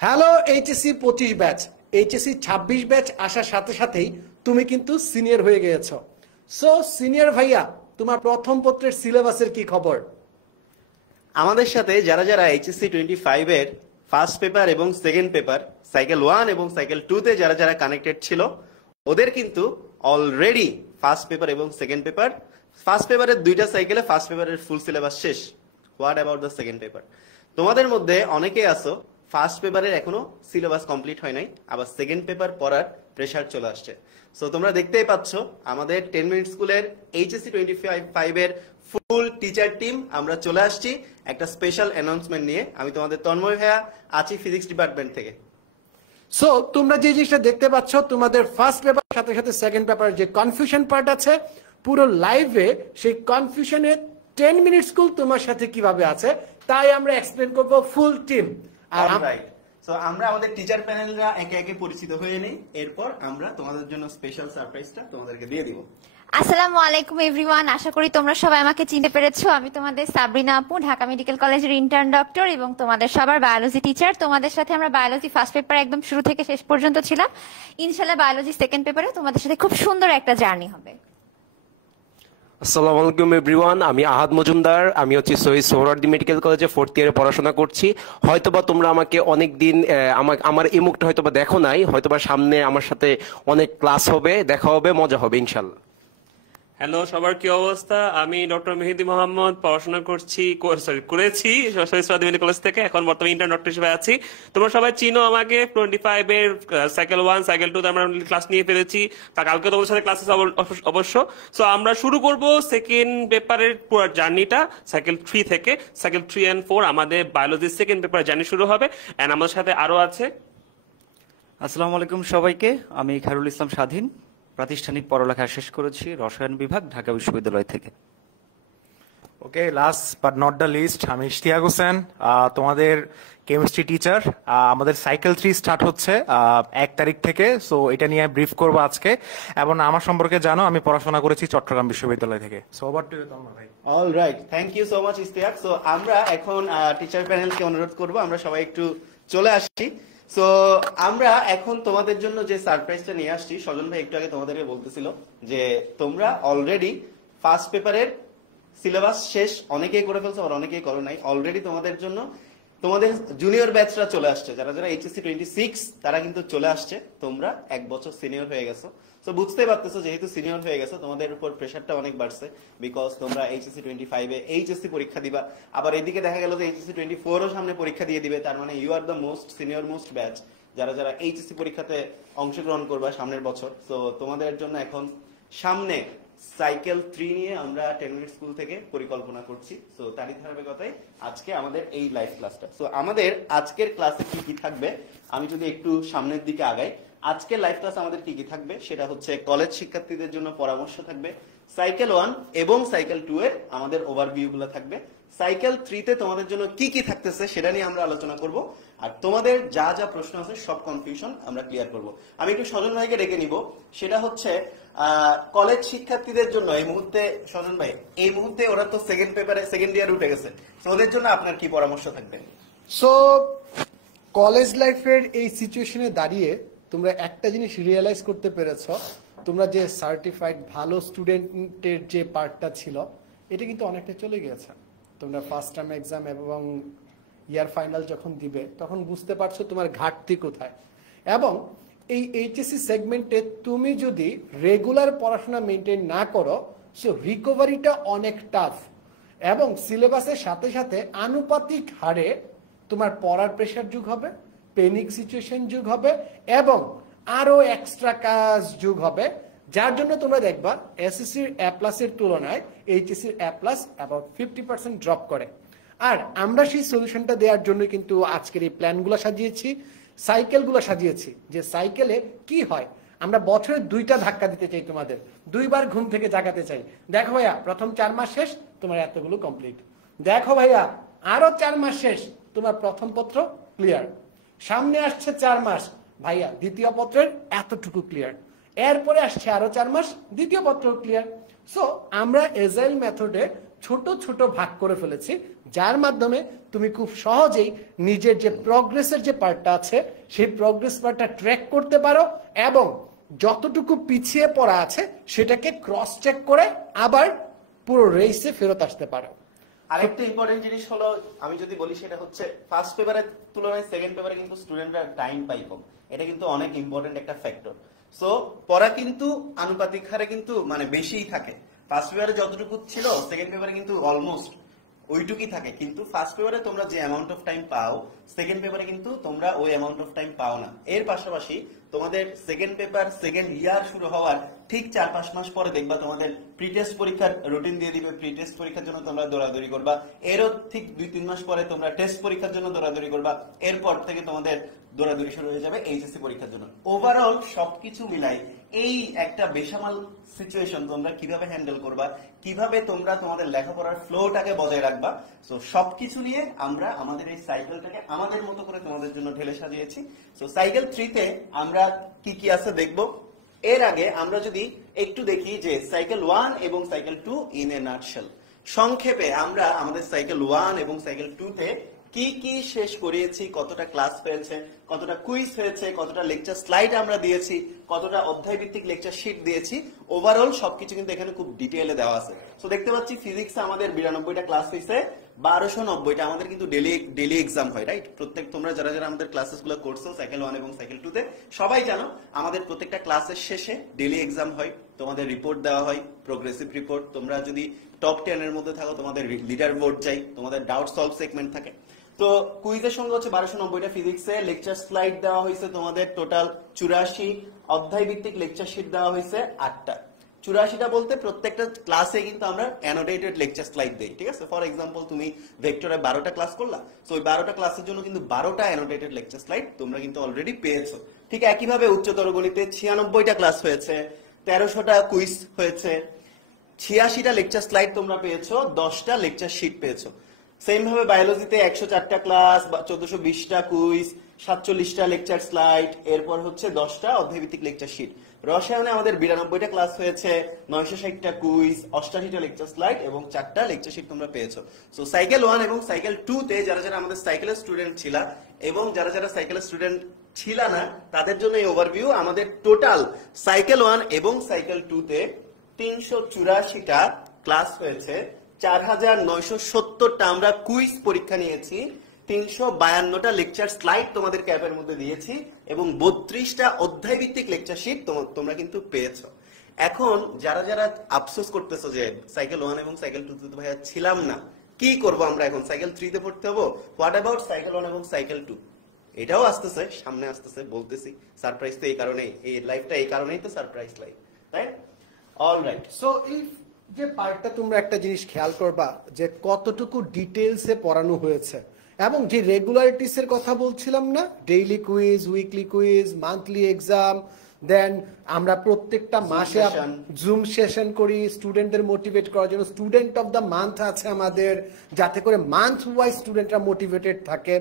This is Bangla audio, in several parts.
Hello HSC 25 batch, HSC 26 batch আসার সাথে সাথেই তুমি কিন্তু সিনিয়র হয়ে গিয়েছো। সো সিনিয়র ভাইয়া, তোমার প্রথম পত্রের সিলেবাসের কি খবর? আমাদের সাথে যারা যারা এইচএসসি 25 এর ফার্স্ট পেপার এবং সেকেন্ড পেপার সাইকেল 1 এবং সাইকেল 2 তে যারা যারা কানেক্টেড ছিল, ওদের কিন্তু অলরেডি ফার্স্ট পেপার এবং সেকেন্ড পেপার, ফার্স্ট পেপারের দুইটা সাইকেলে ফার্স্ট পেপারের ফুল সিলেবাস শেষ। What about the second paper? তোমাদের মধ্যে অনেকেই আছো ফার্স্ট পেপারের এখনো সিলেবাস কমপ্লিট হয় নাই, আবার সেকেন্ড পেপার পড়ার প্রেশার চলে আসছে। সো তোমরা দেখতেই পাচ্ছ আমাদের 10 মিনিট স্কুলের এইচএসসি 25 এর ফুল টিচার টিম আমরা চলে আসছি একটা স্পেশাল অ্যানাউন্সমেন্ট নিয়ে। আমি তোমাদের তন্ময় ভাইয়া আছি ফিজিক্স ডিপার্টমেন্ট থেকে। সো তোমরা যে জিনিসটা দেখতে পাচ্ছ, তোমাদের ফার্স্ট পেপার সাথে সাথে সেকেন্ড পেপার যে কনফিউশন পার্ট আছে, পুরো লাইভে সেই কনফিউশনে 10 মিনিট স্কুল তোমার সাথে কিভাবে আছে তাই আমরা এক্সপ্লেন করব ফুল টিম। আর সো আমরা আমাদের টিচার প্যানেলরা একে একে পরিচিত হয়ে নেই, এরপর আমরা তোমাদের জন্য স্পেশাল সারপ্রাইজটা তোমাদেরকে দিয়ে দিব। আসসালামু আলাইকুম এভরিওয়ান, আশা করি তোমরা সবাই আমাকে চিনতে পেরেছো। আমি তোমাদের সাবরিনা আপু, ঢাকা মেডিকেল কলেজের ইন্টার্ন ডক্টর এবং তোমাদের সবার বায়োলজি টিচার। তোমাদের সাথে আমরা বায়োলজি ফার্স্ট পেপার একদম শুরু থেকে শেষ পর্যন্ত ছিলাম। ইনশাআল্লাহ বায়োলজি সেকেন্ড পেপারে তোমাদের সাথে খুব সুন্দর একটা জার্নি হবে। আসসালামু আলাইকুম এভরিওয়ান, আমি আহাদ মজুমদার। আমি হচ্ছে শহীদ সোহরাওয়ার্দী মেডিকেল কলেজে 4th ইয়ারে পড়াশোনা করছি। হয়তোবা তোমরা আমাকে অনেক দিন আমার এই মুখটা হয়তোবা দেখো নাই, হয়তোবা সামনে আমার সাথে অনেক ক্লাস হবে, দেখা হবে, মজা হবে ইনশাল্লাহ। হ্যালো, সবার কি অবস্থা? আমি ডক্টর মেহেদি মোহাম্মদ, পড়াশোনা করেছি শহীদ সোহরাওয়ার্দী মেডিকেল কলেজ থেকে, এখন বর্তমানে ইন্টার্ন ডক্টর হিসেবে আছি। তোমরা সবাই চিনো আমাকে 25 এর সাইকেল 1 সাইকেল 2 তে আমরা ক্লাস নিয়ে ফেলেছি, তা কালকে তোমাদের সাথে ক্লাস অবশ্য। সো আমরা শুরু করব সেকেন্ড পেপারের পুরো জার্নিটা সাইকেল 3 থেকে। সাইকেল 3 and 4 আমাদের বায়োলজি সেকেন্ড পেপার জার্নি শুরু হবে, এন্ড আমাদের সাথে আরো আছে। আসসালামু আলাইকুম সবাইকে, আমি খায়রুল ইসলাম স্বাধীন, প্রাতিষ্ঠানিক পড়ালেখা শেষ করেছি রসায়ন বিভাগ, ঢাকা বিশ্ববিদ্যালয় থেকে। Okay, last but not the least, আমি ইশতিয়াক হোসেন, তোমাদের কেমিস্ট্রি টিচার। আমাদের সাইকেল 3 স্টার্ট হচ্ছে 1 তারিখ থেকে। সো এটা নিয়ে ব্রিফ করবো আজকে, এবং আমার সম্পর্কে জানো আমি পড়াশোনা করেছি চট্টগ্রাম বিশ্ববিদ্যালয় থেকে। So over to you Tanmoy ভাই। Alright, thank you so much Ishtiaque. So আমরা এখন টিচার প্যানেলকে অনুরোধ করব আমরা সবাই একটু চলে আসছি। সো আমরা এখন তোমাদের জন্য যে সারপ্রাইজটা নিয়ে আসছি, স্বজন ভাই একটু আগে তোমাদেরকে বলতেছিল যে তোমরা অলরেডি ফার্স্ট পেপারের সিলেবাস শেষ অনেকেই করে ফেলছো, আর অনেকেই করো নাই। অলরেডি তোমাদের জন্য তোমাদের জুনিয়র ব্যাচরা চলে আসছে, যারা যারা এইচএসসি 26 তারা কিন্তু চলে আসছে। তোমরা 1 বছর সিনিয়র হয়ে গেছো। তো বুঝতে পারতেছো যেহেতু সিনিয়র হয়ে গেছো তোমাদের উপর প্রেশারটা অনেক বাড়ছে, বিকজ তোমরা এইচএসসি 25 এ এইচএসসি পরীক্ষা দিবা, আবার এদিকে দেখা গেল যে এইচএসসি 24 ও সামনে পরীক্ষা দিয়ে দিবে। তার মানে you are the most senior most batch যারা যারা এইচএসসি পরীক্ষাতে অংশগ্রহণ করবা সামনের বছর। তো তোমাদের জন্য এখন সামনে সাইকেল 3 নিয়ে আমরা 10 মিনিট স্কুল থেকে পরিকল্পনা করছি। তো তারই ধারাবাহিকতায় আজকে আমাদের এই লাইভ ক্লাসটা। তো আমাদের আজকের ক্লাসে কি কি থাকবে, আমি যদি একটু সামনের দিকে আগাই, আজকের লাইভ ক্লাস আমাদের কি কি থাকবে সেটা হচ্ছে কলেজ শিক্ষার্থীদের জন্য পরামর্শ থাকবে, সাইকেল 1 এবং সাইকেল 2 এর আমাদের ওভারভিউ গুলো থাকবে, সাইকেল 3 তে তোমাদের জন্য কি কি থাকতেছে সেটা নিয়ে আমরা আলোচনা করব, আর তোমাদের যা যা প্রশ্ন আছে সব কনফিউশন আমরা ক্লিয়ার করব। আমি একটু স্বজন ভাইকে ডেকে নিব, সেটা হচ্ছে কলেজ শিক্ষার্থীদের জন্য এই মুহূর্তে। স্বজন ভাই, এই মুহূর্তে ওরা তো সেকেন্ড পেপারে সেকেন্ড ইয়ার উঠে গেছে, ওদের জন্য আপনার কি পরামর্শ থাকবে? সো কলেজ লাইফের এই সিচুয়েশনে দাঁড়িয়ে তোমরা একটা জিনিস রিয়েলাইজ করতে পেরেছো, তোমরা যে সার্টিফাইড ভালো স্টুডেন্টের যে পার্টটা ছিল এটা কিন্তু অনেকটা চলে গিয়েছে। তোমরা ফার্স্ট টার্ম এক্সাম এবং ইয়ার ফাইনাল যখন দিবে তখন বুঝতে পারছো তোমার ঘাটতি কোথায়। এবং এই এইচএসসি সেগমেন্টে তুমি যদি রেগুলার পড়াশোনা মেনটেন না করো, সো রিকভারিটা অনেক টাফ, এবং সিলেবাসের সাথে সাথে আনুপাতিক হারে তোমার পড়ার প্রেশার যুগ হবে, পেনিক সিচুয়েশন যুগ হবে, এবং আরো এক্সট্রা কাজ যুগ হবে, যার জন্য তোমরা দেখবা এসএসসির এ প্লাসের তুলনায় এইচএসসির এ প্লাস অ্যাবাউট 50% ড্রপ করে। আর আমরা সেই সলিউশনটা দেওয়ার জন্য কিন্তু আজকের এই প্ল্যানগুলো সাজিয়েছি, সাইকেলগুলো সাজিয়েছি, যে সাইকেলে কি হয় আমরা বছরে 2টা ধাক্কা দিতে চাই, তোমাদের 2বার ঘুম থেকে জাগাতে চাই। দেখো ভাইয়া, প্রথম 4 মাস শেষ, তোমার এতগুলো কমপ্লিট। দেখো ভাইয়া, আরো 4 মাস শেষ, তোমার প্রথম পত্র ক্লিয়ার। সামনে আসছে 4 মাস, ভাইয়া দ্বিতীয় পত্রের এতটুকু ক্লিয়ার। এরপরে আসছে আরো 4 মাস, দ্বিতীয় পত্র ক্লিয়ার। সো আমরা এজাইল মেথডে ছোট ছোট ভাগ করে ফেলেছি, যার মাধ্যমে তুমি খুব সহজেই নিজের যে প্রগ্রেসের যে পার্টটা আছে সেই প্রগ্রেস পার্টটা ট্র্যাক করতে পারো এবং যতটুকু পিছিয়ে পড়া আছে সেটাকে ক্রস চেক করে আবার পুরো রেসে ফেরত আসতে পারো। আরেকটা ইম্পর্টেন্ট জিনিস হলো, আমি যদি বলি সেটা হচ্ছে ফার্স্ট পেপারের তুলনায় সেকেন্ড পেপারে কিন্তু স্টুডেন্টরা টাইম পাই কম, এটা কিন্তু অনেক ইম্পর্টেন্ট একটা ফ্যাক্টর। সো পড়া কিন্তু আনুপাতিক হারে কিন্তু মানে বেশিই থাকে। ফার্স্ট পেপারে যতটুকু ছিল সেকেন্ড পেপারে কিন্তু অলমোস্ট ওইটুকুই থাকে, কিন্তু ফার্স্ট পেপারে তোমরা যে অ্যামাউন্ট অফ টাইম পাও সেকেন্ড পেপারে কিন্তু তোমরা ওই অ্যামাউন্ট অফ টাইম পাও না। এর পাশাপাশি তোমাদের সেকেন্ড পেপার সেকেন্ড ইয়ার শুরু হওয়ার ঠিক 4-5 মাস পরে দেখবা তোমাদের প্রি টেস্ট পরীক্ষার রুটিন দিয়ে দিবে, প্রি টেস্ট পরীক্ষার জন্য তোমরা দৌড়াদৌড়ি করবা। এরও ঠিক 2-3 মাস পরে তোমরা টেস্ট পরীক্ষার জন্য দৌড়াদৌড়ি করবা। এরপর থেকে তোমাদের দৌড়াদৌড়ি শুরু হয়ে যাবে এইচএসসি পরীক্ষার জন্য। ওভারঅল সবকিছু মিলাই এই একটা বেসামাল সিচুয়েশন তোমরা কিভাবে হ্যান্ডেল করবা, কিভাবে তোমরা তোমাদের লেখাপড়ার ফ্লোটাকে বজায় রাখবা, সো সবকিছু নিয়ে আমরা আমাদের এই সাইকেলটাকে আমাদের মতো করে তোমাদের জন্য ঢেলে সাজিয়েছি। সো সাইকেল 3 তে আমরা কি কি আছে দেখবো। এর আগে আমরা যদি একটু দেখি যে সাইকেল 1 এবং সাইকেল 2 ইন এ নাটশেল, সংক্ষেপে আমরা আমাদের সাইকেল 1 এবং সাইকেল 2 তে কি কি শেষ করিয়েছি, কতটা ক্লাস হয়েছে, কতটা কুইজ হয়েছে, কতটা লেকচার স্লাইড আমরা দিয়েছি, কতটা অধ্যায় ভিত্তিক লেকচার শিট দিয়েছি, ওভারঅল সবকিছু কিন্তু এখানে খুব ডিটেইলে দেওয়া আছে। সো দেখতে পাচ্ছি ফিজিক্সে আমাদের 92টা ক্লাস হয়েছে, 1290টা আমাদের কিন্তু ডেলি এক্সাম হয়, রাইট? প্রত্যেক তোমরা যারা যারা আমাদের ক্লাসেস গুলো করছো সাইকেল 1 এবং সাইকেল 2 তে সবাই জানো আমাদের প্রত্যেকটা ক্লাসের শেষে ডেলি এক্সাম হয়, তোমাদের রিপোর্ট দেওয়া হয়, প্রোগ্রেসিভ রিপোর্ট। তোমরা যদি টপ 10 এর মধ্যে থাকো তোমাদের লিডার বোর্ড চাই, তোমাদের ডাউট সলভ সেগমেন্ট থাকে। তো কুইজের সঙ্গে হচ্ছে 1290টা ফিজিক্সে, লেকচার স্লাইড দেওয়া হয়েছে তোমাদের টোটাল 84, অধ্যায় ভিত্তিক লেকচার শিট দেওয়া হয়েছে 8টা। 84টা বলতে প্রত্যেকটা ক্লাসে কিন্তু আমরা অ্যানোটেটেড লেকচার স্লাইড দেই, ঠিক আছে? ফর এক্সাম্পল তুমি ভেক্টরে 12টা ক্লাস করলা, সো ওই 12টা ক্লাসের জন্য কিন্তু 12টা অ্যানোটেটেড লেকচার স্লাইড তোমরা কিন্তু অলরেডি পেয়েছো। ঠিক একইভাবে উচ্চতর গণিতে 96টা ক্লাস হয়েছে, 1300টা কুইজ হয়েছে, 86টা লেকচার স্লাইড তোমরা পেয়েছো, 10টা লেকচার শিট পেয়েছো। সেম ভাবে বায়োলজিতে 104টা ক্লাস, 1420টা কুইজ, 47টা লেকচার স্লাইড, এরপর হচ্ছে 10টা অধ্যায়ভিত্তিক লেকচার শিট। রসায়নে আমাদের 92টা ক্লাস হয়েছে, 960টা কুইজ, 88টা লেকচার স্লাইড এবং 4টা লেকচার শিট তোমরা পেয়েছো। সো সাইকেল 1 এবং সাইকেল 2 তে যারা যারা আমাদের সাইকেলের স্টুডেন্ট ছিলা এবং যারা যারা সাইকেলের স্টুডেন্ট ছিল না তাদের জন্য এই ওভারভিউ। আমাদের টোটাল সাইকেল 1 এবং সাইকেল 2 তে 384টা ক্লাস হয়েছে, 4970টা আমরা কুইজ পরীক্ষা নিয়েছি, 352টা লেকচার স্লাইড তোমাদের ক্যাপের মধ্যে দিয়েছি এবং 32টা অধ্যায় ভিত্তিক লেকচার শিট তোমরা কিন্তু পেয়েছো। এখন যারা যারা আফসোস করতেছো যে সাইকেল 1 এবং সাইকেল 2 তে ভাইয়া ছিলাম না, কি করব আমরা এখন? সাইকেল 3 তে পড়তে হবো? হোয়াট অ্যাবাউট সাইকেল 1 এবং সাইকেল 2? এটাও আসতেছে, সামনে আসতেছে, বলতেছি। সারপ্রাইজ তো এই কারণেই, এই লাইফটা এই কারণেই তো সারপ্রাইজ লাইফ, তাই? অলরাইট। সো এই যে পার্টটা তোমরা একটা জিনিস খেয়াল করবা যে কতটুকু ডিটেলসে পড়ানো হয়েছে এবং যে রেগুলারিটিস এর কথা বলছিলাম না, daily quiz, weekly quiz, monthly exam, then আমরা প্রত্যেকটা মাসে জুম সেশন করি স্টুডেন্টদের মোটিভেট করার জন্য, স্টুডেন্ট অফ দ্য মান্থ আছে আমাদের, যাতে করে মান্থ ওয়াইজ স্টুডেন্টরা মোটিভেটেড থাকে।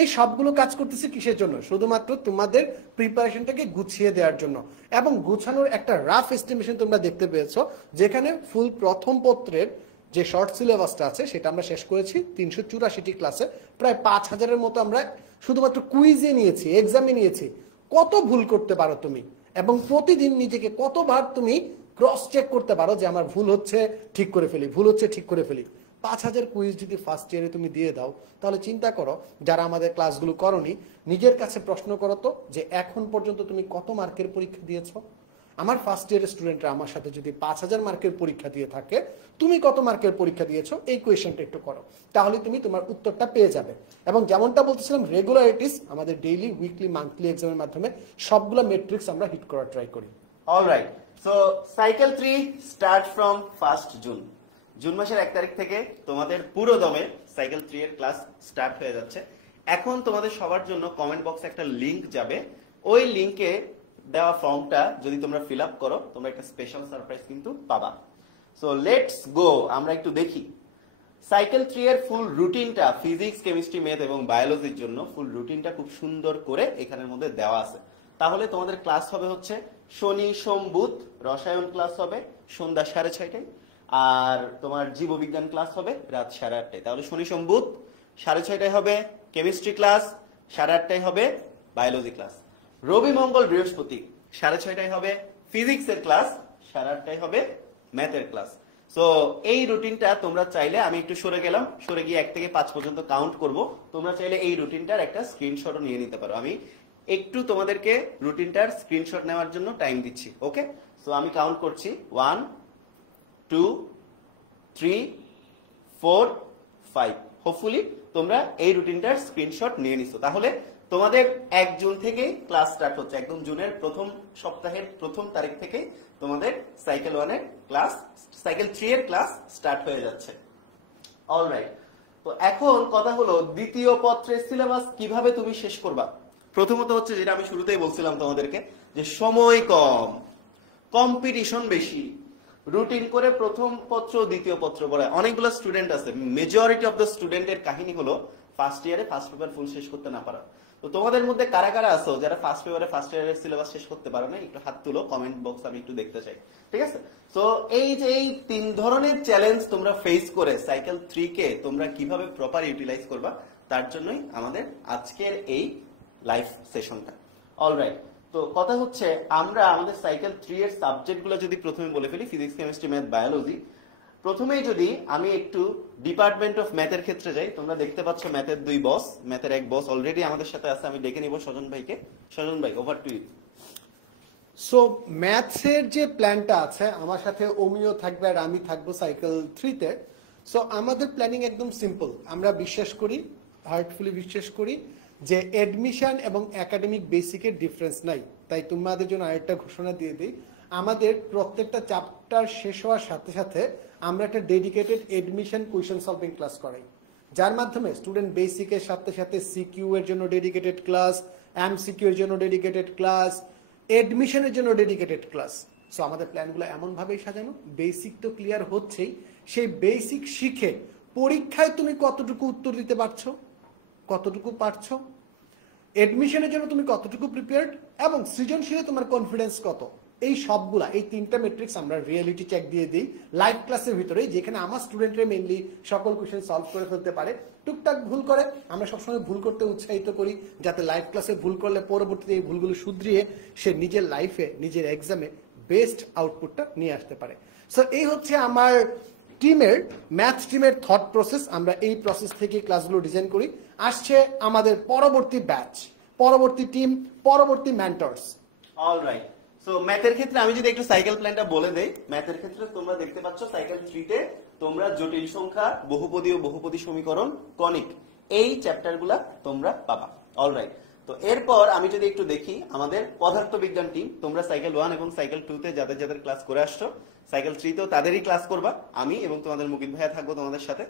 এই সবগুলো কাজ করতেছি কিসের জন্য? শুধুমাত্র তোমাদের প্রিপারেশনটাকে গুছিয়ে দেওয়ার জন্য। এবং গুছানোর একটা রাফ এস্টিমেশন তোমরা দেখতে পেয়েছো, যেখানে ফুল প্রথম পত্রের যে শর্ট সিলেবাসটা আছে সেটা আমরা শেষ করেছি 384টি ক্লাসে, প্রায় 5000-এর মতো আমরা শুধুমাত্র কুইজে নিয়েছি, এক্সামে নিয়েছি। কত ভুল করতে পারো তুমি এবং প্রতিদিন নিজেকে কতবার তুমি ক্রস চেক করতে পারো যে আমার ভুল হচ্ছে, ঠিক করে ফেলি, ভুল হচ্ছে, ঠিক করে ফেলি। 5000 কুইজ যদি ফার্স্ট ইয়ারে তুমি দিয়ে দাও, তাহলে চিন্তা করো যারা আমাদের ক্লাসগুলো করনি, নিজের কাছে প্রশ্ন করো তো যে এখন পর্যন্ত তুমি কত মার্কের পরীক্ষা দিয়েছো। আমার ফার্স্ট ইয়ারের স্টুডেন্টরা আমার সাথে যদি 5000 মার্কের পরীক্ষা দিয়ে থাকে, তুমি কত মার্কের পরীক্ষা দিয়েছো এই কোয়েশ্চেনটা একটু করো, তাহলে তুমি তোমার উত্তরটা পেয়ে যাবে। এবং যেমনটা বলতেছিলাম, রেগুলারিটিস আমাদের ডেইলি, উইকলি, মান্থলি এক্সামের মাধ্যমে সবগুলো মেট্রিক্স আমরা হিট করার ট্রাই করি। Alright. So cycle 3 start from 1 June. June মাসের 1 তারিখ থেকে তোমাদের পুরো দমে সাইকেল 3 এর ক্লাস স্টার্ট হয়ে যাচ্ছে। এখন তোমাদের সবার জন্য কমেন্ট বক্সে একটা লিংক যাবে, ওই লিংকে দেওয়া ফর্মটা যদি তোমরা ফিল আপ করো তোমরা একটা স্পেশাল সারপ্রাইজ কিন্তু পাবা। সো লেটস গো, আমরা একটু দেখি সাইকেল 3 এর ফুল রুটিনটা, ফিজিক্স, কেমিস্ট্রি, ম্যাথ এবং বায়োলজির জন্য ফুল রুটিনটা খুব সুন্দর করে এখানের মধ্যে দেওয়া আছে। তাহলে তোমাদের ক্লাস হবে হচ্ছে শনি, সোম, বুধ। রসায়ন ক্লাস হবে সন্ধ্যা 6:30টায়, আর তোমার জীববিজ্ঞান ক্লাস হবে রাত 8:30টায়। তাহলে শনি সোম বুধ 6:30টায় হবে কেমিস্ট্রি ক্লাস, 8:30টায় হবে বায়োলজি ক্লাস। রবি মঙ্গল বৃহস্পতি 6:30টায় হবে ফিজিক্সের ক্লাস, 8:30টায় হবে ম্যাথের ক্লাস। সো এই রুটিনটা তোমরা চাইলে, আমি একটু সরে গেলাম, সরে গিয়ে 1 থেকে 5 পর্যন্ত কাউন্ট করব, তোমরা চাইলে এই রুটিনটার একটা স্ক্রিনশটও নিয়ে নিতে পারো। আমি একটু তোমাদেরকে রুটিনটার স্ক্রিনশট নেওয়ার জন্য টাইম দিচ্ছি। ওকে, সো আমি কাউন্ট করছি 1 2 3 4 5। হোপফুলি তোমরা এই রুটিনটার স্ক্রিনশট নিয়ে নিছো। তাহলে তোমাদের 1 জুন থেকে ক্লাস স্টার্ট হচ্ছে, একদম জুনের প্রথম সপ্তাহের প্রথম তারিখ থেকে তোমাদের সাইকেল 1 এর ক্লাস, সাইকেল 3 এর ক্লাস স্টার্ট হয়ে যাচ্ছে। অলরাইট, তো এখন কথা হলো দ্বিতীয় পত্রের সিলেবাস কিভাবে তুমি শেষ করবা। প্রথমত হচ্ছে যেটা আমি শুরুতেই বলছিলাম তোমাদেরকে, যে সময় কম, কম্পিটিশন বেশি। রুটিন করে প্রথম পত্র দ্বিতীয় পত্র পড়ায় অনেকগুলো স্টুডেন্ট আছে, মেজরিটি অফ দ্য স্টুডেন্টের কাহিনী হলো ফার্স্ট ইয়ারে ফার্স্ট পেপার ফুল শেষ করতে না পারা। তো তোমাদের মধ্যে কারা কারা আছো যারা ফার্স্ট পেপারে ফার্স্ট ইয়ারের সিলেবাস শেষ করতে পারো না, একটু হাত তুলো, কমেন্ট বক্স আমি একটু দেখতে চাই। ঠিক আছে, তো এই যে এই 3 ধরনের চ্যালেঞ্জ তোমরা ফেস করে সাইকেল 3 কে তোমরা কিভাবে প্রপার ইউটিলাইজ করবা, তার জন্যই আমাদের আজকের এই লাইভ সেশনটা। অলরাইট, তো কথা হচ্ছে আমরা আমাদের সাইকেল 3 এর সাবজেক্টগুলো যদি প্রথমে বলে ফেলি, ফিজিক্স কেমিস্ট্রি ম্যাথ বায়োলজি। প্রথমেই যদি আমি একটু ডিপার্টমেন্ট অফ ম্যাথের ক্ষেত্রে যাই, তোমরা দেখতে পাচ্ছ ম্যাথের 2 বস, ম্যাথের 1 বস অলরেডি আমাদের সাথে আছে। আমি ডেকে নিব সজন ভাইকে। সজন ভাই, ওভার টু ইউ। সো ম্যাথসের যে প্ল্যানটা আছে, আমার সাথে ওমিও থাকবে আর আমি থাকবো সাইকেল 3 তে। সো আমাদের প্ল্যানিং একদম সিম্পল। আমরা বিশ্বাস করি, হার্টফুলি বিশ্বাস করি যে এডমিশন এবং একাডেমিক বেসিকের ডিফারেন্স নাই। তাই তোমাদের জন্য আরেকটা ঘোষণা দিয়ে দিই, আমাদের প্রত্যেকটা চ্যাপ্টার শেষ হওয়ার সাথে সাথে আমরা একটা dedicated admission question solving class করাই, যার মাধ্যমে স্টুডেন্ট বেসিকের সাথে সাথে সিকিউ এর জন্য ডেডিকেটেড ক্লাস, এমসিকিউ এর জন্য ডেডিকেটেড ক্লাস, এডমিশনের জন্য ডেডিকেটেড ক্লাস। সো আমাদের প্ল্যানগুলো এমনভাবেই সাজানো, বেসিক তো ক্লিয়ার হচ্ছেই, সেই বেসিক শিখে পরীক্ষায় তুমি কতটুকু উত্তর দিতে পারছো, কতটুকু পারছো, এডমিশনের জন্য তুমি কতটুকু প্রিপেয়ার্ড, এবং সৃজনশীলে তোমার কনফিডেন্স কত, এই সবগুলা, এই 3টা মেট্রিক্স আমরা রিয়েলিটি চেক দিয়ে দিই লাইভ ক্লাসের ভিতরে, যেখানে আমার স্টুডেন্টরা মেইনলি সকল কোয়েশ্চেন সলভ করে ফেলতে পারে। টুকটাক ভুল করে, আমরা সবসময় ভুল করতে উৎসাহিত করি, যাতে লাইভ ক্লাসে ভুল করলে পরবর্তীতে এই ভুলগুলো শুধরিয়ে সে নিজের লাইফে, নিজের এক্সামে বেস্ট আউটপুটটা নিয়ে আসতে পারে। সো এই হচ্ছে আমার টিমের, ম্যাথ টিমের থট প্রসেস। আমরা এই প্রসেস থেকে ক্লাসগুলো ডিজাইন করি। আসছে আমাদের পরবর্তী ব্যাচ, পরবর্তী টিম, পরবর্তী মেন্টরস। অলরাইট, সো ম্যাথের ক্ষেত্রে আমি যদি একটু সাইকেল প্ল্যানটা বলে দেই, ম্যাথের ক্ষেত্রে তোমরা দেখতে পাচ্ছ সাইকেল 3 তে তোমরা জটিল সংখ্যা, বহুপদী ও বহুপদী সমীকরণ, কনিক, এই চ্যাপ্টারগুলা তোমরা পাবা। অলরাইট, তো এরপর আমি যদি একটু দেখি আমাদের পদার্থবিজ্ঞান টিম, তোমরা সাইকেল 1 এবং সাইকেল 2 তে যাদের যাদের ক্লাস করে আসছো, সাইকেল 3 তেও তাদেরই ক্লাস করবা, আমি এবং তোমাদের মুকিত ভাইয়া থাকবো তোমাদের সাথে।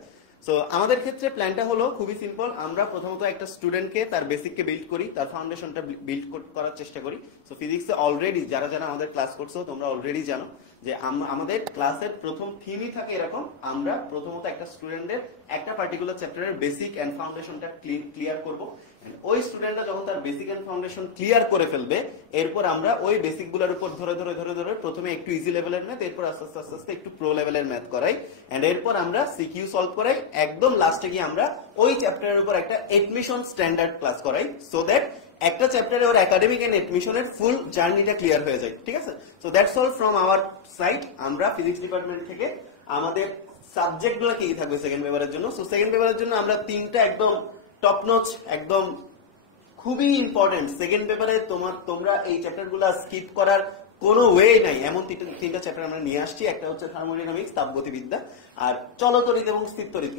সো আমাদের ক্ষেত্রে প্ল্যানটা হলো খুবই সিম্পল। আমরা প্রথমত একটা স্টুডেন্টকে তার বেসিককে বিল্ড করি, তার ফাউন্ডেশনটা বিল্ড করার চেষ্টা করি। সো ফিজিক্সে অলরেডি যারা যারা আমাদের ক্লাস করছো তোমরা অলরেডি জানো যে আমাদের ক্লাসের প্রথম থিমই থাকে এরকম, আমরা প্রথমত একটা স্টুডেন্টের একটা পার্টিকুলার চ্যাপ্টারের বেসিক এন্ড ফাউন্ডেশনটা ক্লিয়ার করব। ওই স্টুডেন্টরা যখন তার বেসিক এন্ড ফাউন্ডেশন ক্লিয়ার করে ফেলবে, এরপর আমরা ওই বেসিক গুলোর উপর ধরে ধরে ধরে ধরে প্রথমে একটু ইজি লেভেলের ম্যাথ, এরপর আস্তে আস্তে আস্তে আস্তে একটু প্রো লেভেলের ম্যাথ করাই, এন্ড এরপর আমরা সিকিউ সলভ করাই, একদম লাস্টে গিয়ে আমরা ওই চ্যাপ্টারের উপর একটা এডমিশন স্ট্যান্ডার্ড ক্লাস করাই, সো দ্যাট একটা চ্যাপ্টারে ওর একাডেমিক এন্ড এডমিশনের ফুল জার্নিটা ক্লিয়ার হয়ে যায়। ঠিক আছে, so that's all from our side. আমরা ফিজিক্স ডিপার্টমেন্ট থেকে আমাদের সাবজেক্ট গুলো কি থাকবে সেকেন্ড পেপারের জন্য। সো সেকেন্ড পেপারের জন্য আমরা 3টা একদম টপ নচ, একদম খুবই ইম্পর্টেন্ট সেকেন্ড পেপারে তোমরা এই চ্যাপ্টার গুলা স্কিপ করার কোনো ওয়ে নাই, এমন 3টা চ্যাপ্টার আমরা নিয়ে আসছি। একটা হচ্ছে থার্মোডাইনামিক্স, তাপগতিবিদ্যা, আর চলতরিৎ এবং স্থিরতরিৎ,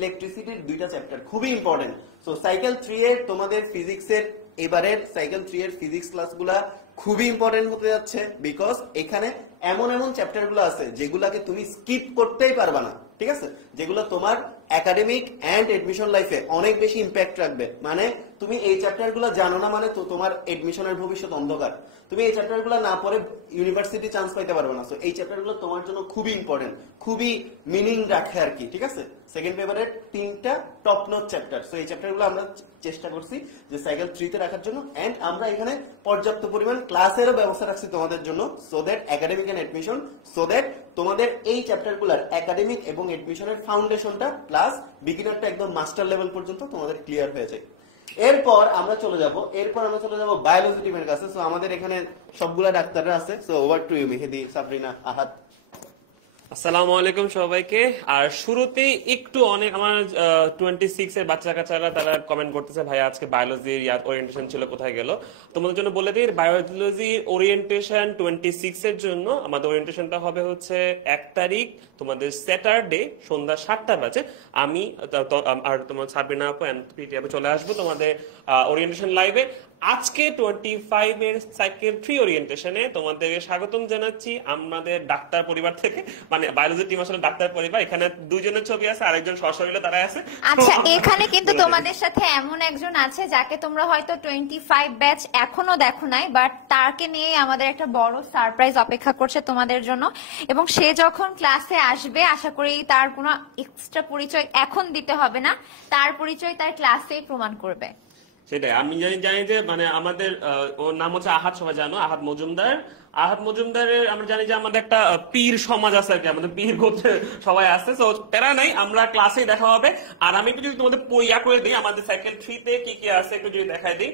ইলেকট্রিসিটির 2টা চ্যাপ্টার খুবই ইম্পর্টেন্ট। সো সাইকেল 3 এর তোমাদের ফিজিক্সের এবারের সাইকেল 3 এর ফিজিক্স ক্লাসগুলা খুবই ইম্পর্টেন্ট হতে যাচ্ছে, বিকজ এখানে এমন এমন চ্যাপ্টার গুলো আছে যেগুলাকে তুমি স্কিপ করতেই পারবা না। ঠিক আছে, যেগুলো তোমার একাডেমিক এন্ড এডমিশন লাইফে অনেক বেশি ইম্প্যাক্ট রাখবে। মানে তুমি এই চ্যাপ্টার গুলো জানো না মানে তো তোমার এডমিশনের ভবিষ্যৎ অন্ধকার। তুমি এই চ্যাপ্টার গুলো না পড়ে ইউনিভার্সিটি চান্স পাইতে পারবে না। সো এই চ্যাপ্টার গুলো তোমার জন্য খুবই ইম্পর্টেন্ট, খুবই মিনিং রাখে আর কি, ঠিক আছে। সেকেন্ড পেপারের 3টা টপ নোট চ্যাপ্টার। সো এই চ্যাপ্টার গুলো আমরা চেষ্টা করছি যে সাইকেল 3 তে রাখার জন্য, এন্ড আমরা এখানে পর্যাপ্ত পরিমাণ ক্লাসেরও ব্যবস্থা রাখছি তোমাদের জন্য, so that academic and admission, so that তোমাদের এই চ্যাপ্টার গুলার একাডেমিক এবং এডমিশনের ফাউন্ডেশনটা প্লাস বিগিনারটা একদম মাস্টার লেভেল পর্যন্ত তোমাদের ক্লিয়ার হয়ে যায়। এরপর আমরা চলে যাব বায়োলজি টিমের কাছে। সো আমাদের এখানে সবগুলা ডাক্তাররা আছে। সো ওভার টু ইউ মেহেদি, সাবরিনা, আহাদ। আসসালামু আলাইকুম সবাইকে। আর শুরুতেই একটু অনেক আমার 26 এর বাচ্চা কাচ্চারা তারা কমেন্ট করতেছে ভাই আজকে বায়োলজির ওরিয়েন্টেশন ছিল, কোথায় গেল? তোমাদের জন্য বলে দিই, বায়োলজি ওরিয়েন্টেশন 26 এর জন্য আমাদের ওরিয়েন্টেশনটা হবে হচ্ছে 1 তারিখ তোমাদের স্যাটারডে সন্ধ্যা 7টা বাজে। আমি আর তোমার সাবিনা আপু এন্ড পিটি আপু চলে আসবো তোমাদের ওরিয়েন্টেশন লাইভে। আজকে 25 এর সাইকেল 3 ওরিয়েন্টেশনে তোমাদের স্বাগতম জানাচ্ছি আমাদের ডাক্তার পরিবার থেকে, মানে বায়োলজি টিম আসলে ডাক্তার পরিবার। এখানে দুজনের ছবি আছে, আরেকজন সশরীরে তারা আছে। আচ্ছা, এখানে কিন্তু তোমাদের সাথে এমন একজন আছে যাকে তোমরা হয়তো 25 ব্যাচ এখনো দেখো নাই, বাট তাকে নিয়ে আমাদের একটা বড় সারপ্রাইজ অপেক্ষা করছে তোমাদের জন্য। এবং সে যখন ক্লাসে আসবে আশা করি তার কোনো এক্সট্রা পরিচয় এখন দিতে হবে না, তার পরিচয় তার ক্লাসেই প্রমাণ করবে। সেটাই আমি জানি যে মানে আমাদের ওর নাম হচ্ছে আহাদ, সবাই জানো আহাদ মজুমদার। আহাদ মজুমদারের আমরা জানি যে আমাদের একটা পীর সমাজ আছে আর কি, আমাদের পীর গোত্রে সবাই আছে। তো প্যারা নাই, আমরা ক্লাসেই দেখা হবে। আর আমি একটু যদি তোমাদের ইয়া করে দিই আমাদের সাইকেল 3 তে কি কি আছে একটু যদি দেখাই দিই।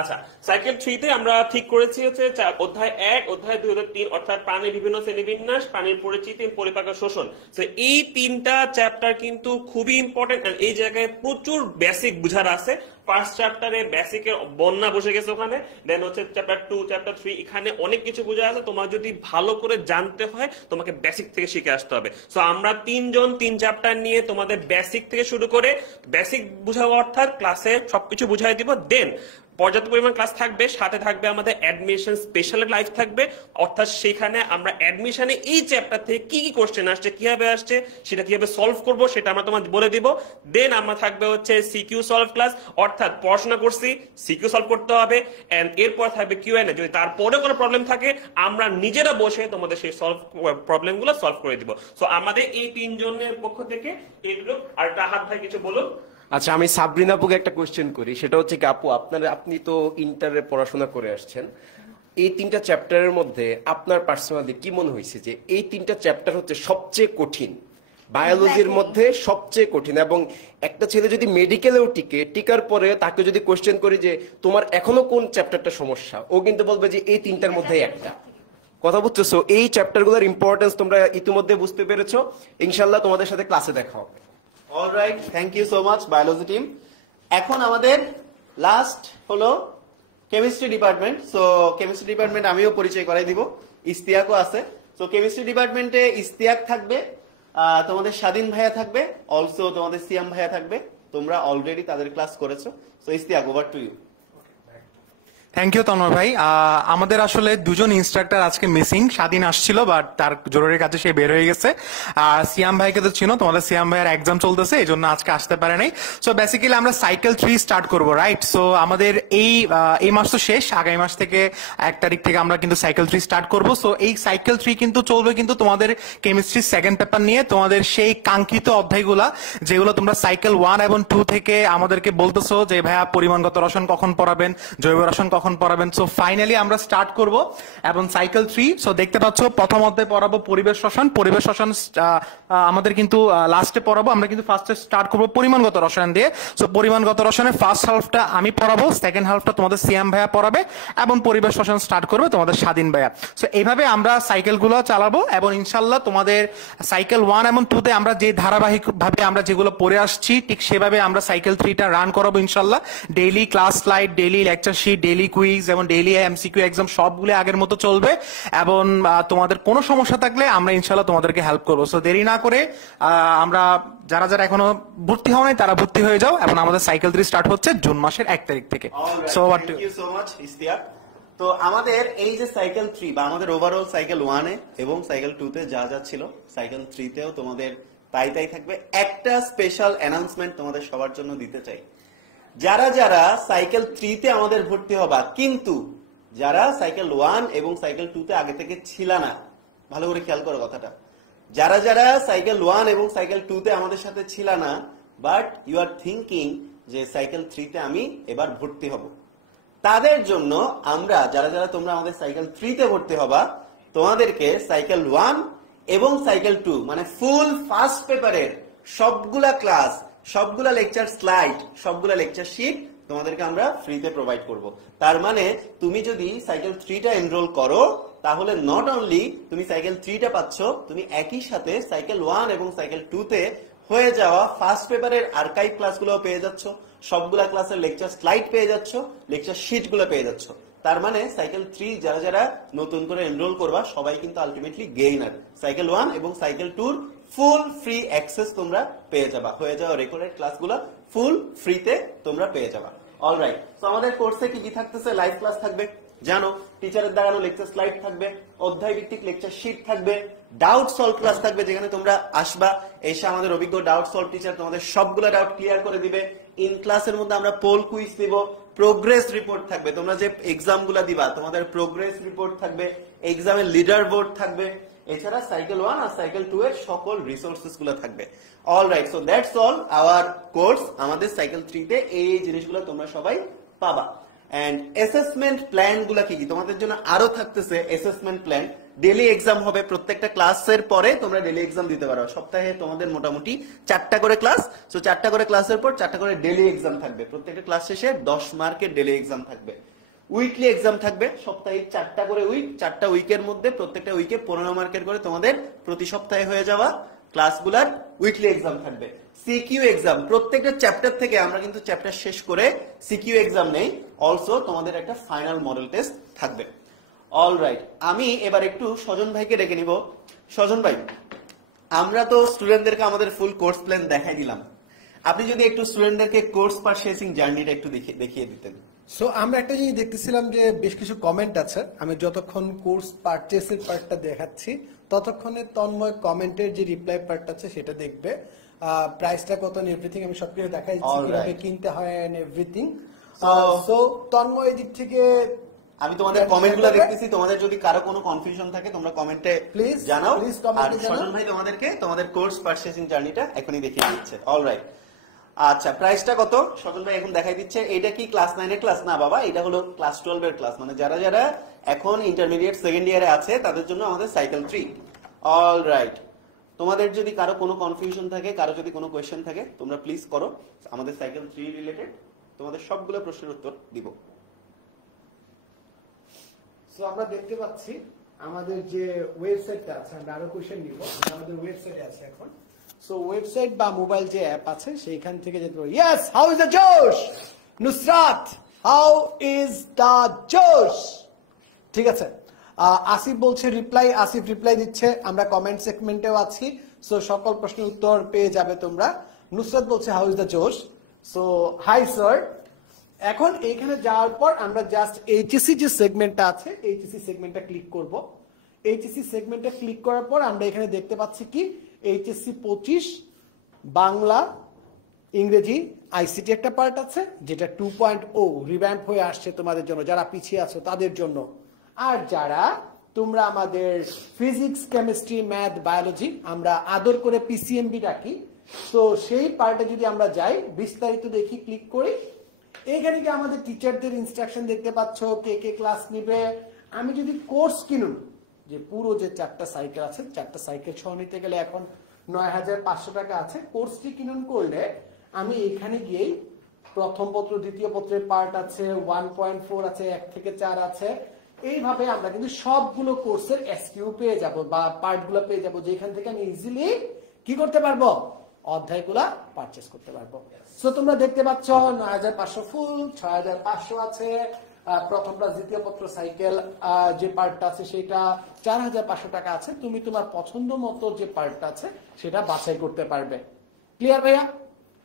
আচ্ছা, সাইকেল 3 তে আমরা ঠিক করেছি হচ্ছে অধ্যায় 1, অধ্যায় 2, অধ্যায় 3 অর্থাৎ প্রাণীর বিভিন্ন শ্রেণীবিন্যাস, প্রাণীর পরিচিতি, পরিপাক ও শোষণ। তো এই 3টা চ্যাপ্টার কিন্তু খুবই ইম্পর্টেন্ট। এই জায়গায় প্রচুর বেসিক বুঝার আছে। ফার্স্ট চ্যাপ্টারে বেসিকের বন্যা বসে গেছে ওখানে, দেন হচ্ছে চ্যাপ্টার 2, চ্যাপ্টার 3 এখানে অনেক কিছু বোঝা আছে। তোমার যদি ভালো করে জানতে হয় তোমাকে বেসিক থেকে শিখে আসতে হবে। সো আমরা 3 চ্যাপ্টার নিয়ে তোমাদের বেসিক থেকে শুরু করে বেসিক বুঝাবো, অর্থাৎ ক্লাসে সবকিছু বুঝাই দিব। দেন পর্যাপ্ত পরিমাণ ক্লাস থাকবে, সাথে থাকবে আমাদের অ্যাডমিশন স্পেশাল লাইভ থাকবে, অর্থাৎ সেখানে আমরা অ্যাডমিশনে এই চ্যাপ্টার থেকে কি কি কোশ্চেন আসছে, কিভাবে আসছে, সেটা কিভাবে সলভ করব সেটা আমরা তোমাদের বলে দিব। দেন আমরা থাকবে হচ্ছে সিকিউ সলভ ক্লাস, অর্থাৎ পড়াশোনা করছি সিকিউ সলভ করতে হবে, এন্ড এরপর থাকবে কিউএনএ। যদি তারপরে কোনো প্রবলেম থাকে আমরা নিজেরা বসে তোমাদের সেই প্রবলেমগুলো সলভ করে দিব। সো আমাদের এই 3 জনের পক্ষ থেকে এগুলো। আর আহাদ ভাই কিছু বলুন। আচ্ছা, আমি সাবরিনা আপুকে একটা কোশ্চেন করি, সেটা হচ্ছে কি আপু আপনি তো ইন্টারে পড়াশোনা করে আসছেন, এই 3টা চ্যাপ্টারের মধ্যে আপনার পার্সোনালি কি মনে হয়েছে যে এই 3টা চ্যাপ্টার হচ্ছে সবচেয়ে কঠিন, বায়োলজির মধ্যে সবচেয়ে কঠিন? এবং একটা ছেলে যদি মেডিকেলেও টিকার পরে তাকে যদি কোশ্চেন করি যে তোমার এখনো কোন চ্যাপ্টারটা সমস্যা, ও কিন্তু বলবে যে এই 3টার মধ্যে একটা। কথা বুঝছো? এই চ্যাপ্টারগুলোর ইম্পর্টেন্স তোমরা ইতিমধ্যে বুঝতে পেরেছো। ইনশাআল্লাহ তোমাদের সাথে ক্লাসে দেখা হবে। Alright, thank you so much biology team. এখন আমাদের লাস্ট হলো chemistry department. So chemistry department আমিও পরিচয় করাই দিব, ইস্তিয়াকও আছে। সো কেমিস্ট্রি ডিপার্টমেন্টে ইস্তিয়াক থাকবে, তোমাদের স্বাধীন ভাইয়া থাকবে, অলসো তোমাদের সিয়াম ভাইয়া থাকবে। তোমরা অলরেডি তাদের ক্লাস করেছো। So Istiak, over to you. Thank you Tanmoy ভাই। আমাদের আসলে 2জন ইনস্ট্রাক্টর আজকে মিসিং। স্বাধীন আসছিল বাট তার জরুরি কাজে সে বের হয়ে গেছে। আর সিয়াম ভাইকে তো চিনো, তোমাদের সিয়াম ভাইয়ের এক্সাম চলতেছে, এই জন্য আজকে আসতে পারে নাই। সো বেসিক্যালি আমরা সাইকেল 3 স্টার্ট করবো, রাইট? সো আমাদের এই মাস তো শেষ, আগামী মাস থেকে 1 তারিখ থেকে আমরা কিন্তু সাইকেল 3 স্টার্ট করবো। সো এই সাইকেল 3 কিন্তু চলবে কিন্তু তোমাদের কেমিস্ট্রি সেকেন্ড পেপার নিয়ে, তোমাদের সেই কাঙ্ক্ষিত অধ্যায়গুলা যেগুলো তোমরা সাইকেল 1 এবং 2 থেকে আমাদেরকে বলতেছো যে ভাইয়া পরিমাণগত রসায়ন কখন পড়াবেন, জৈব রসায়ন কখন পড়াবেন। সো ফাইনালি আমরা স্টার্ট করব এবং সাইকেল 3। সো দেখতে পাচ্ছ প্রথম অধ্যায় পড়াবো পরিবেশ রসায়ন। পরিবেশ রসায়ন আমাদের কিন্তু লাস্টে পড়াবো, আমরা কিন্তু ফার্স্টে স্টার্ট করবো পরিমাণগত রসায়ন দিয়ে। সো পরিমাণগত রসায়নের ফার্স্ট হাফটা আমি পড়াবো, সেকেন্ড হাফটা তোমাদের সিয়াম ভাইয়া পড়াবে, এবং পরিবেশ রসায়ন স্টার্ট করবে তোমাদের স্বাধীন ভাইয়া। সো এইভাবে আমরা সাইকেলগুলো চালাবো এবং ইনশাল্লাহ তোমাদের সাইকেল 1 এবং 2 তে আমরা যে ধারাবাহিক ভাবে আমরা যেগুলো পড়ে আসছি ঠিক সেভাবে আমরা সাইকেল 3টা রান করাবো ইনশাল্লাহ। Daily class slide, daily lecture sheet, daily quiz এবং ডেইলি এমসিকিউ এক্সাম সবগুলো আগের মতো চলবে। এবং তোমাদের কোনো সমস্যা থাকলে আমরা ইনশাল্লাহ তোমাদেরকে হেল্প করবো। সো দেরি না করে আমরা যারা যারা এখনো ভর্তি হওয়া নাই তারা ভর্তি হয়ে যাও, এবং আমাদের সাইকেল 3 স্টার্ট হচ্ছে জুন মাসের 1 তারিখ থেকে। So thank you so much Istiak. তো আমাদের এই যে সাইকেল 3 বা আমাদের ওভারঅল সাইকেল 1 এ এবং সাইকেল 2 তে যা যা ছিল, সাইকেল 3 তেও তোমাদের তাই তাই থাকবে। একটা স্পেশাল অ্যানাউন্সমেন্ট তোমাদের সবার জন্য দিতে চাই, যারা যারা সাইকেল 3 তে আমাদের ভর্তি হবা, কিন্তু যারা সাইকেল 1 এবং সাইকেল 2 তে আগে থেকে ছিল না, ভালো করে খেয়াল করো কথাটা, যারা যারা সাইকেল 1 এবং সাইকেল 2 তে আমাদের সাথে ছিল না, বাট ইউ আর থিঙ্কিং যে সাইকেল 3 তে আমি এবার ভর্তি হব, তাদের জন্য আমরা, যারা যারা তোমরা আমাদের সাইকেল 3 তে ভর্তি হবা, তোমাদেরকে সাইকেল 1 এবং সাইকেল 2 মানে ফুল ফার্স্ট পেপারের সবগুলা ক্লাস, সবগুলা লেকচার স্লাইড, সবগুলা লেকচার শিট তোমাদেরকে আমরা ফ্রিতে প্রোভাইড করব। তার মানে তুমি যদি সাইকেল 3 টা এনরোল করো, তাহলে নট অনলি তুমি সাইকেল 3 টা পাচ্ছ, তুমি একই সাথে সাইকেল 1 এবং সাইকেল 2 তে হয়ে যাওয়া ফার্স্ট পেপারের আর্কাইভ ক্লাসগুলো পেয়ে যাচ্ছ, সবগুলা ক্লাসের লেকচার স্লাইড পেয়ে যাচ্ছ, লেকচার শিট গুলো পেয়ে যাচ্ছ। তার মানে সাইকেল 3 যারা যারা নতুন করে এনরোল করবা, সবাই কিন্তু আলটিমেটলি গেইনার। সাইকেল 1 এবং সাইকেল 2 ফুল ফ্রি অ্যাক্সেস তোমরা পেয়ে যাবা, হয়ে যাওয়া রেকর্ডেড ক্লাসগুলো ফুল ফ্রিতে তোমরা পেয়ে যাবা। অলরাইট, তো আমাদের কোর্সে কি কি থাকতেছে? লাইভ ক্লাস থাকবে, জানো, টিচারের দাঁড়ানো লেকচার স্লাইড থাকবে, অধ্যায় ভিত্তিক লেকচার শিট থাকবে, ডাউট সলভ ক্লাস থাকবে, যেখানে তোমরা আসবা, এসে আমাদের অভিজ্ঞ ডাউট সলভ টিচার তোমাদের সবগুলো ডাউট ক্লিয়ার করে দিবে। ইন ক্লাসের মধ্যে আমরা পোল কুইজ দিব, প্রোগ্রেস রিপোর্ট থাকবে, তোমরা যে এক্সাম গুলা দিবা তোমাদের প্রোগ্রেস রিপোর্ট থাকবে, এক্সামের লিডার বোর্ড থাকবে, এছাড়া সাইকেল 1 আর সাইকেল 2 এর সকল রিসোর্সেস গুলো থাকবে। Alright, so that's all our course. আমাদের সাইকেল 3 তে এই জিনিসগুলো তোমরা সবাই পাবা। এন্ড অ্যাসেসমেন্ট প্ল্যান গুলা কি কি তোমাদের জন্য আরো থাকতেছে। অ্যাসেসমেন্ট প্ল্যান, ডেইলি এক্সাম হবে, প্রত্যেকটা ক্লাসের পরে তোমরা ডেইলি এক্সাম দিতে পারো। সপ্তাহে তোমাদের মোটামুটি 4টা করে ক্লাস, সো 4টা করে ক্লাসের পর 4টা করে ডেইলি এক্সাম থাকবে। প্রত্যেকটা ক্লাস শেষে 10 মার্কের ডেইলি এক্সাম থাকবে। উইকলি এক্সাম থাকবে, সপ্তাহে 4টা করে উইক, 4টা উইকের মধ্যে প্রত্যেকটা উইকে 15 মার্কের করে তোমাদের প্রতি সপ্তাহে হয়ে যাওয়া ক্লাসগুলার উইকলি এক্সাম থাকবে। সিকিউ এক্সাম, প্রত্যেকটা চ্যাপ্টার থেকে আমরা কিন্তু চ্যাপ্টার শেষ করে সিকিউ এক্সাম নেই। অলসো তোমাদের একটা ফাইনাল মডেল টেস্ট থাকবে। অলরাইট, আমি এবার একটু সজন ভাইকে ডেকে নিব। সজন ভাই, আমরা তো স্টুডেন্টদেরকে আমাদের ফুল কোর্স প্ল্যান দেখাই দিলাম, আপনি যদি একটু স্টুডেন্টদেরকে কোর্স পারচেসিং জার্নিটা একটু দেখিয়ে দিতেন। সো আমরা একটা জিনিস দেখতেছিলাম যে বেশ কিছু কমেন্ট আছে, আমি যতক্ষণ কোর্স পারচেসের পার্টটা দেখাচ্ছি ততক্ষণে তন্ময় কমেন্টের যে রিপ্লাই পার্ট আছে সেটা দেখবে। প্রাইসটা কত এভরিথিং আমি সবকিছু দেখাই দিচ্ছি, কিভাবে কিনতে হয় এন্ড এভরিথিং। সো তন্ময় এই দিক থেকে আমি তোমাদের কমেন্টগুলো দেখতেছি, তোমাদের যদি কারো কোনো কনফিউশন থাকে তোমরা কমেন্টে প্লিজ জানাও। আর কমেন্টে সজন ভাই তোমাদেরকে তোমাদের কোর্স পারচেসিং জার্নিটা এখনই দেখিয়ে দিচ্ছে। অলরাইট, আচ্ছা, প্রাইসটা কত সজন ভাই এখন দেখাই দিচ্ছে। এটা কি ক্লাস 9 এর ক্লাস? না বাবা, এটা হলো ক্লাস 12 এর ক্লাস, মানে যারা যারা এখন ইন্টারমিডিয়েট সেকেন্ড ইয়ারে আছে তাদের জন্য আমাদের সাইকেল 3। অলরাইট, তোমাদের যদি কারো কোনো কনফিউশন থাকে, কারো যদি কোনো কোয়েশ্চেন থাকে, তোমরা প্লিজ করো। আমাদের সাইকেল 3 রিলেটেড তোমাদের সবগুলো প্রশ্নের উত্তর দিব। সো আমরা দেখতে পাচ্ছি আমাদের যে ওয়েবসাইটটা আছে, আমরা আরো কোশ্চেন নিব, আমাদের ওয়েবসাইটে আছে এখন। সো ওয়েবসাইট বা মোবাইল যে অ্যাপ আছে সেইখান থেকে যেতে পারো। ইয়েস, হাউ ইজ দ্য জোশ? নুসরাত, হাউ ইজ দ্য জোশ? ঠিক আছে, আসিফ বলছে রিপ্লাই, আসিফ রিপ্লাই দিচ্ছে, আমরা কমেন্ট সেগমেন্টেও আছি, সো সকল প্রশ্নের উত্তর পেয়ে যাবে তোমরা। নুসরাত বলছে হাউ ইজ দ্য জোশ? So hi sir. এখন এইখানে যাওয়ার পর আমরা জাস্ট এইচএসসি যে সেগমেন্টটা আছে, এইচএসসি সেগমেন্টটা ক্লিক করব। এইচএসসি সেগমেন্টটা ক্লিক করার পর আমরা এখানে দেখতে পাচ্ছি কি এইচএসসি 25 বাংলা ইংরেজি আইসিটি একটা পার্ট আছে, যেটা 2.0 রিভ্যাম্প হয়ে আসছে তোমাদের জন্য, যারা পিছিয়ে আছো তাদের জন্য। আর যারা তোমরা আমাদের ফিজিক্স, কেমিস্ট্রি, ম্যাথ, বায়োলজি, আমরা আদর করে পিসিএমবি ডাকি, তো সেই পার্টে যদি আমরা যাই, বিস্তারিত দেখি, ক্লিক করি, এইখানে কি আমাদের টিচারদের ইনস্ট্রাকশন দেখতে পাচ্ছ, কে কে ক্লাস নিবে। আমি যদি কোর্স কিনুন, যে পুরো যে 4টা সাইকেল আছে, 4টা সাইকেল সহ নিতে গেলে এখন 9500 টাকা আছে। কোর্সটি কিনুন করলে আমি এখানে গিয়েই প্রথম পত্র, দ্বিতীয় পত্রের পার্ট আছে, 1.4 আছে, 1 থেকে 4 আছে, এইভাবে আমরা কিন্তু সবগুলো কোর্সের এসকিউ পেয়ে যাব বা পার্টগুলো পেয়ে যাব, যেখান থেকে আমি ইজিলি কি করতে পারবো, অধ্যায়গুলা পারচেস করতে পারবো। সো তোমরা দেখতে পাচ্ছ 9500 ফুল, 6500 আছে প্রথম ক্লাস, দ্বিতীয় পত্র সাইকেল যে পার্টটা আছে সেটা 4500 টাকা আছে। তুমি তোমার পছন্দ মতো যে পার্টটা আছে সেটা বাছাই করতে পারবে। ক্লিয়ার ভাইয়া?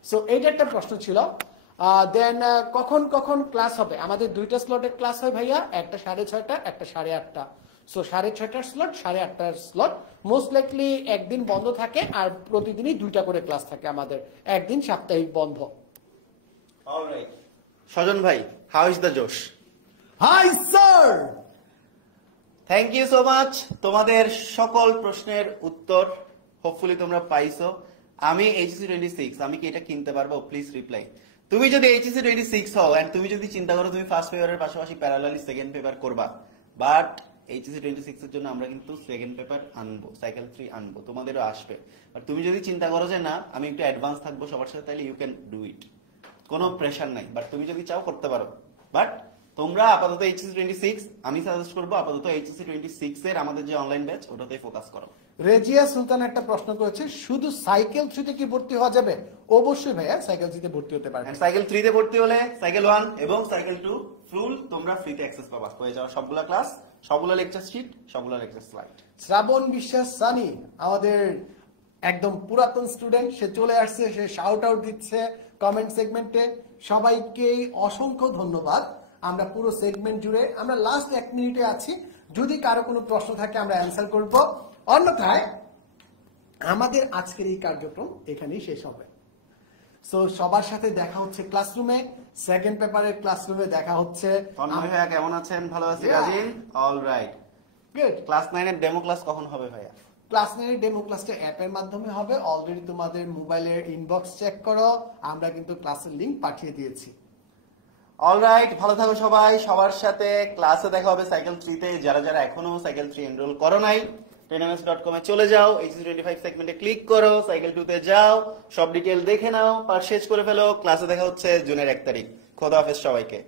সো এইটা একটা প্রশ্ন ছিল। দেন কখন কখন ক্লাস হবে? আমাদের 2টা স্লটের ক্লাস হয় ভাইয়া, একটা 6:30টা, একটা 8:30। সো 6:30টার স্লট 8:30টার স্লট মোস্ট লাইকলি একদিন বন্ধ থাকে আর প্রতিদিনই 2টা করে ক্লাস থাকে আমাদের, একদিন সাপ্তাহিক বন্ধ। অলরাইট সজন ভাই, how is the josh? Hi sir, thank you so much. তোমাদের সকল প্রশ্নের উত্তর হোপফুলি তোমরা পাইছো। আমি এইচএসসি 26, আমি কি এটা কিনতে পারবো? Please reply. তুমি যদি এইচএসসি 26 হও এন্ড তুমি যদি চিন্তা করো তুমি ফার্স্ট পেপারের পাশাপাশি প্যারালালি সেকেন্ড পেপার করবা, বাট এইচএসসি 26 এর জন্য আমরা কিন্তু সেকেন্ড পেপার আনবো, সাইকেল 3 আনবো, তোমাদেরও আসবে। আর তুমি যদি চিন্তা করো যে না আমি একটু অ্যাডভান্স থাকবো সবার সাথে, তাহলে ইউ ক্যান ডু ইট, কোনো প্রেশার নাই। বাট তুমি যদি চাও করতে পারো, বাট তোমরা আপাতত এইচএসসি 26 আমি সাজেস্ট করবো আপাতত এইচএসসি 26 এর আমাদের যে অনলাইন ব্যাচ ওটাতে ফোকাস করো। রেজিয়া সুলতান একটা প্রশ্ন করেছে, শুধু সাইকেল 3তে কি ভর্তি হওয়া যাবে? অবশ্যই ভাইয়া, সাইকেল 3তে ভর্তি হতে পারবে। সাইকেল 3 তে ভর্তি হলে সাইকেল 1 এবং সাইকেল 2 ফুল তোমরা ফ্রিতে অ্যাক্সেস পাবা, হয়ে যাওয়া সবগুলা ক্লাস, সবগুলা লেকচার শিট, সবগুলা লেকচার স্লাইড। শ্রাবণ বিশ্বাস সানি আমাদের একদম পুরাতন স্টুডেন্ট, সে চলে আসছে, সে শাউট আউট দিচ্ছে কমেন্ট সেগমেন্টে। সবাইকে অসংখ্য ধন্যবাদ। আমরা পুরো সেগমেন্ট জুড়ে আমরা লাস্ট 1 মিনিটে আছি, যদি কারো কোনো প্রশ্ন থাকে আমরা অ্যান্সার করব, অন্যথায় আমাদের আজকের এই কার্যক্রম এখানেই শেষ হবে। সো সবার সাথে দেখা হচ্ছে ক্লাসরুমে, সেকেন্ড পেপারের ক্লাসরুমে দেখা হচ্ছে। তন্ময় ভাইয়া কেমন আছেন? ভালো আছি Yeah. Rajin. Alright, good. Class 9 এর ডেমো ক্লাস কখন হবে ভাইয়া? ক্লাস 9 এর ডেমো ক্লাসটা অ্যাপের মাধ্যমে হবে। অলরেডি তোমাদের মোবাইলের ইনবক্স চেক করো, আমরা কিন্তু ক্লাসের লিংক পাঠিয়ে দিয়েছি। অলরাইট, ভালো থাকো সবাই। সবার সাথে ক্লাসে দেখা হবে সাইকেল 3 তে। যারা যারা এখনো সাইকেল 3 এনরোল করো নাই, tenms.com এ চলে যাও, এইচএসসি 25 সেগমেন্টে ক্লিক করো, সাইকেল 2 তে যাও, সব ডিটেইল দেখে নাও, পারচেজ করে ফেলো। ক্লাসে দেখা হচ্ছে জুনের 1 তারিখ। খোদা হাফেজ সবাইকে।